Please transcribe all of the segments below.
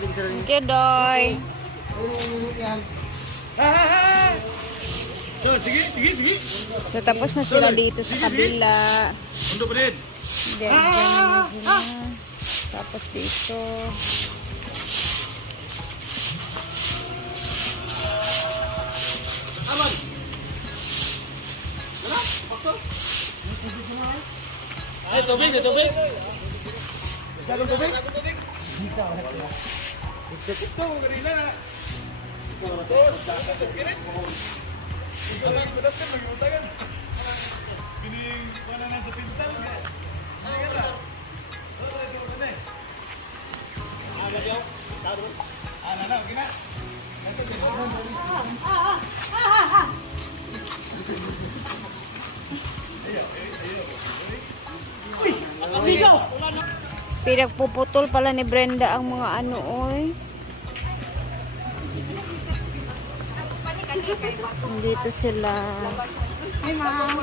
Thank you, Doy. So, sige. So, tapos na sila dito sa kabila. Undo pa din. Then, ganyan sila. Tapos dito. Aman. Wala, pakto. Ay, tubig. Isa ng tubig? Isa. Ito, kanina. Pinagpuputol pala ni Brenda ang mga ano, oy. Dito sila. Hi, ma'am.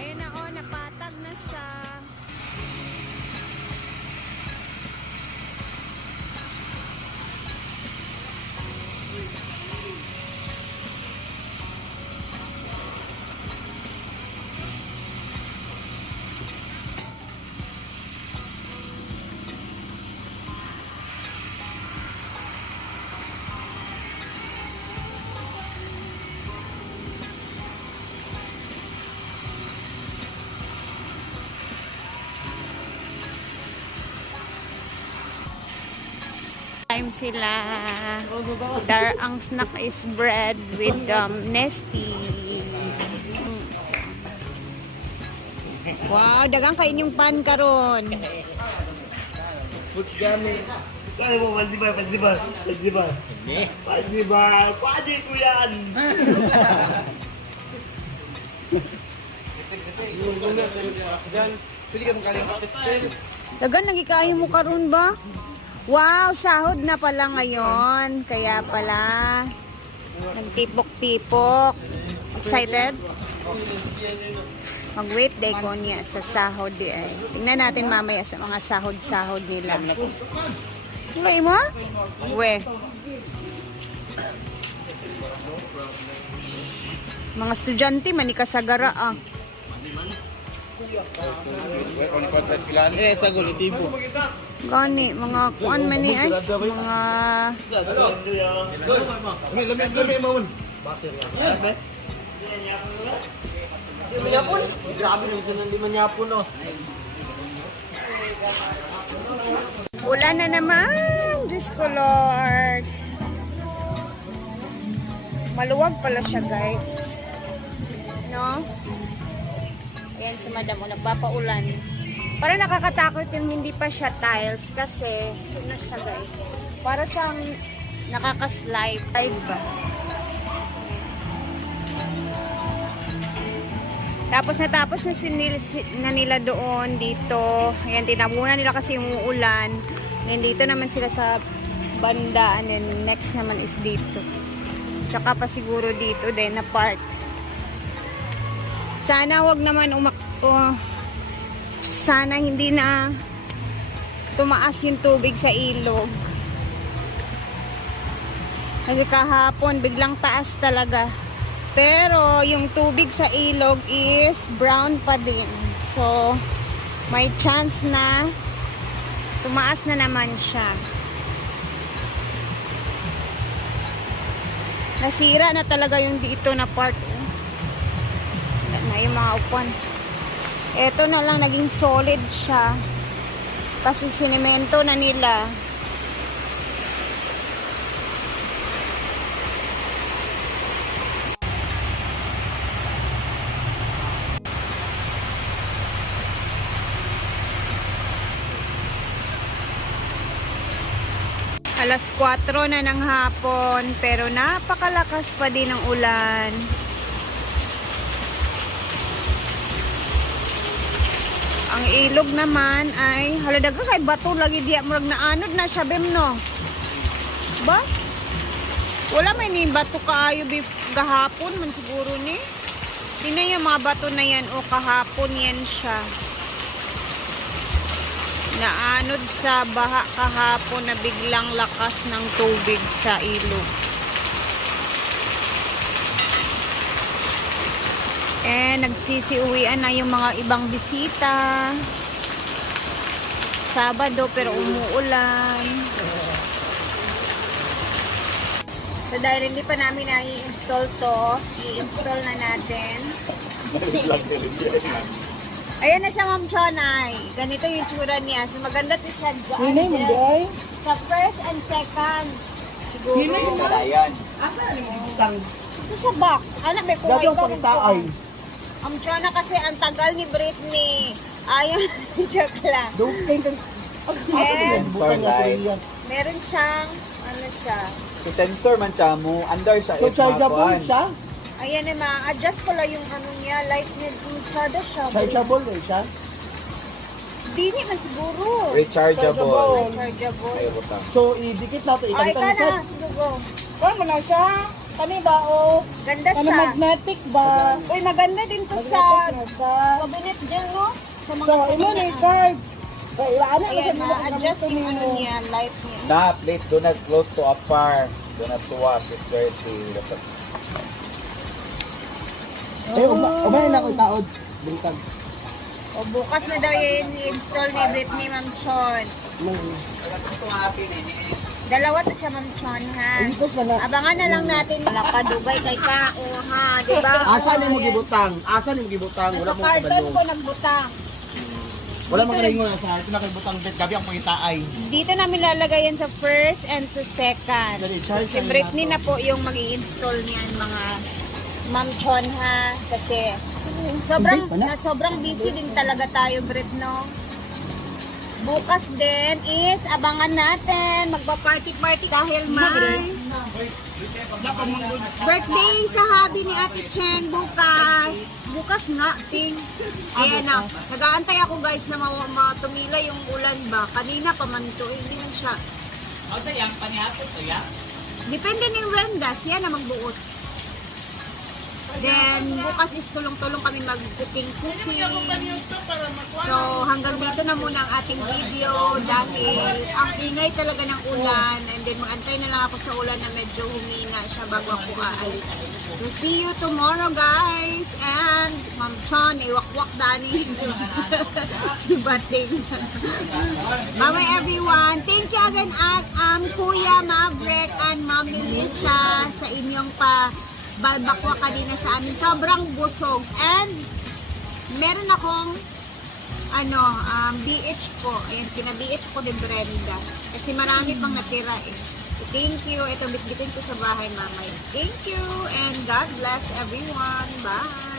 Ayun na, oh, napatag na siya. Time sila. Ang snack is bread with nesty. Wow, dagang kain yung pan karon. Foods gamit. Kaya mo, paldibar. Pwede ko yan. Dagan lagi kain mo karon ba? Wow, sahod na pala ngayon. Kaya pala nagtipok-tipok. Excited? Mag-wait day ko niya sa sahod di ay. Tingnan natin mamaya sa mga sahod-sahod nila. Tuloy mo? We. Mga estudyante manikasagara ah. Sa gulitibo. Gani, mga kuan man ni ay. Mga Lami mawon. Manyapon? Grabe naman sa nang manyapon, oh. ulan na naman. Diyos ko, Lord. Maluwag pala siya, guys. No? Ayan si madam, nagpapaulan. Para nakakatakot yung hindi pa siya tiles kasi, ano siya, guys? Para siyang nakakaslide. Ba? Tapos na nila doon, dito. Ayan, tinabunan nila kasi yung uulan. And dito naman sila sa banda. And then next naman is dito. Tsaka pa siguro dito din na part. Sana wag naman sana hindi na tumaas yung tubig sa ilog. Kasi kahapon biglang taas talaga. Pero yung tubig sa ilog is brown pa din. So, may chance na tumaas na naman siya. Nasira na talaga yung dito na part. Wala na yung mga upuan. Ito na lang naging solid siya. Kasi sinemento na nila. Alas 4 na ng hapon, pero napakalakas pa din ng ulan. Ang ilog naman ay haladaga kay bato lagi diya murag naanod na siya bem no. Ba? Wala may ni bato kaayo gahapon man siguro ni. Di na yung mga bato na yan o kahapon yan siya. Naanod sa baha kahapon na biglang lakas ng tubig sa ilog. Nagsisiuwian na yung mga ibang bisita. Sabado pero umuulan. So dahil hindi pa namin na-i-install to, i-install na natin. Ayan na siya, Ma'am Chonay. Ganito yung tsura niya. So, maganda ito siya dyan. Hinay mo, boy. Sa first and second. Siguro. Hinay mo, Ayan. asa ni gitang? Ito sa box. Anak, may kuha Dagang pagitaay. Ma'am Chona kasi ang tagal ni Britney. Ayaw joke lang. Duking kang... Asa ni butan nga Korean? Meron siyang, ano siya. Si sensor man siya mo, under siya. So, chargeable siya? Ayan na ma-adjust ko lang yung ano niya. Light niya. Masyado siya. Chargeable eh siya? Di naman siguro. Rechargeable. Rechargeable. Ay, butang. So, idikit natin. Ay, Ikalitan ka na na. sa... Siguro. Kuha mo na siya. Kani ba o? Ganda Kani siya. magnetic ba? Uy, maganda din to sa Magnetic na siya. cabinet dyan, no? Sa mga So, imo ni charge. Kaya ilaan na Ayan, sa ma-adjust yung ano niya, light niya. Na, please do not close to a fire. Do not to wash it dirty. That's a... Eh, umay na ko taod. Bintag. O, bukas na daw yung i-install ni Britney, Ma'am Chon. Dalawa to siya, Ma'am Chon, ha? Impos ka na. Abangan na lang natin. Wala pa, Dubai kay Kao, ha? Diba? Asa ni mo gibutang? Asa ni mo gibutang? Wala Sa mo carton kabalo. ko nagbutang. Wala mo kalingon sa ito na kay butang bet gabi ang pangitaay. Dito namin lalagay yan sa first and sa second. Dali, charge Si ang Britney na lato. po yung mag-i-install niyan, mga Ma'am Chon, ha? Kasi sobrang busy din talaga tayo, Brit, no? Bukas din is abangan natin magpa-party-party dahil may birthday sa hubby ni Ate Chen bukas. Bukas nga, ting. Ayan na. Nag-aantay ako guys na matumila yung ulan ba. Kanina pa man ito. Hindi man siya. O, sayang, panihato, sayang. Depende ni Brenda. Siya na magbuot. Then, bukas is tulong-tulong kami mag-cooking. So, hanggang dito na muna ang ating video dahil ang ingay talaga ng ulan and then mag-antay na lang ako sa ulan na medyo humina siya bago ako aalis. So, see you tomorrow guys! And, Ma'am Chon, iwakwak dani. Si Bating. Bye-bye everyone! Thank you again at Kuya Maverick and Ma'am Melissa sa inyong balbakwa kanina sa amin. Sobrang busog. And, meron akong BH ko. Ayan, kina-BH ko ni Brenda. Kasi marami pang natira eh. Thank you. Ito, bitbitin ko sa bahay mamay. Thank you and God bless everyone. Bye!